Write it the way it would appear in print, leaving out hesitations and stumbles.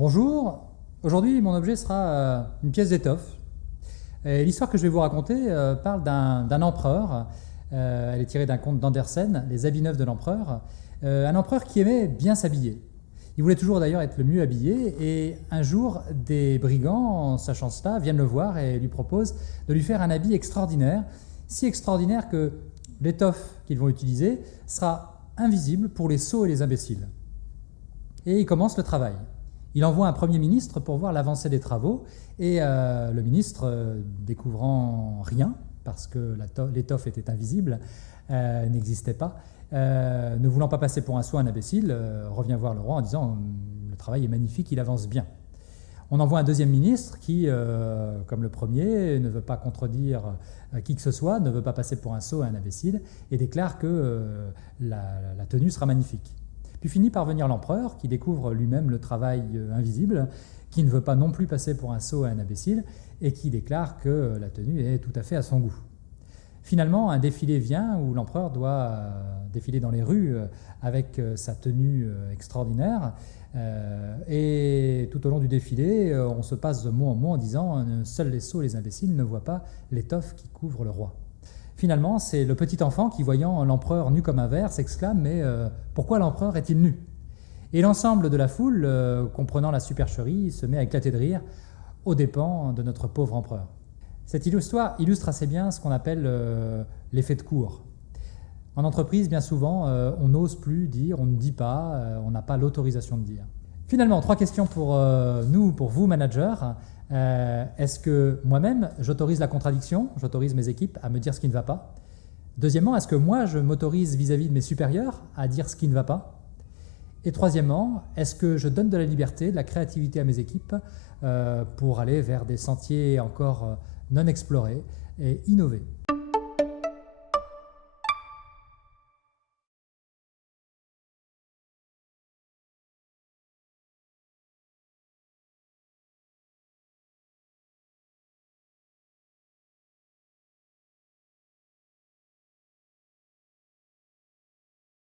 Bonjour, aujourd'hui mon objet sera une pièce d'étoffe. L'histoire que je vais vous raconter parle d'un empereur. Elle est tirée d'un conte d'Andersen, Les habits neufs de l'empereur. Un empereur qui aimait bien s'habiller. Il voulait toujours d'ailleurs être le mieux habillé et un jour des brigands, sachant cela, viennent le voir et lui proposent de lui faire un habit extraordinaire, si extraordinaire que l'étoffe qu'ils vont utiliser sera invisible pour les sots et les imbéciles. Et il commence le travail. Il envoie un premier ministre pour voir l'avancée des travaux et le ministre, découvrant rien, parce que l'étoffe était invisible, n'existait pas, ne voulant pas passer pour un sot, un imbécile, revient voir le roi en disant « le travail est magnifique, il avance bien ». On envoie un deuxième ministre qui, comme le premier, ne veut pas contredire qui que ce soit, ne veut pas passer pour un sot, un imbécile, et déclare que la tenue sera magnifique. Puis finit par venir l'empereur, qui découvre lui-même le travail invisible, qui ne veut pas non plus passer pour un sot et un imbécile, et qui déclare que la tenue est tout à fait à son goût. Finalement, un défilé vient où l'empereur doit défiler dans les rues avec sa tenue extraordinaire, et tout au long du défilé, on se passe de mot en mot en disant « seuls les sots et les imbéciles ne voient pas l'étoffe qui couvre le roi ». Finalement, c'est le petit enfant qui, voyant l'empereur nu comme un verre, s'exclame « mais pourquoi l'empereur est-il nu ?» Et l'ensemble de la foule, comprenant la supercherie, se met à éclater de rire aux dépens de notre pauvre empereur. Cette histoire illustre assez bien ce qu'on appelle l'effet de cour. En entreprise, bien souvent, on n'ose plus dire, on ne dit pas, on n'a pas l'autorisation de dire. Finalement, 3 questions pour nous, pour vous, managers. Est-ce que moi-même, j'autorise la contradiction, j'autorise mes équipes à me dire ce qui ne va pas? Deuxièmement, est-ce que moi, je m'autorise vis-à-vis de mes supérieurs à dire ce qui ne va pas? Et troisièmement, est-ce que je donne de la liberté, de la créativité à mes équipes pour aller vers des sentiers encore non explorés et innover?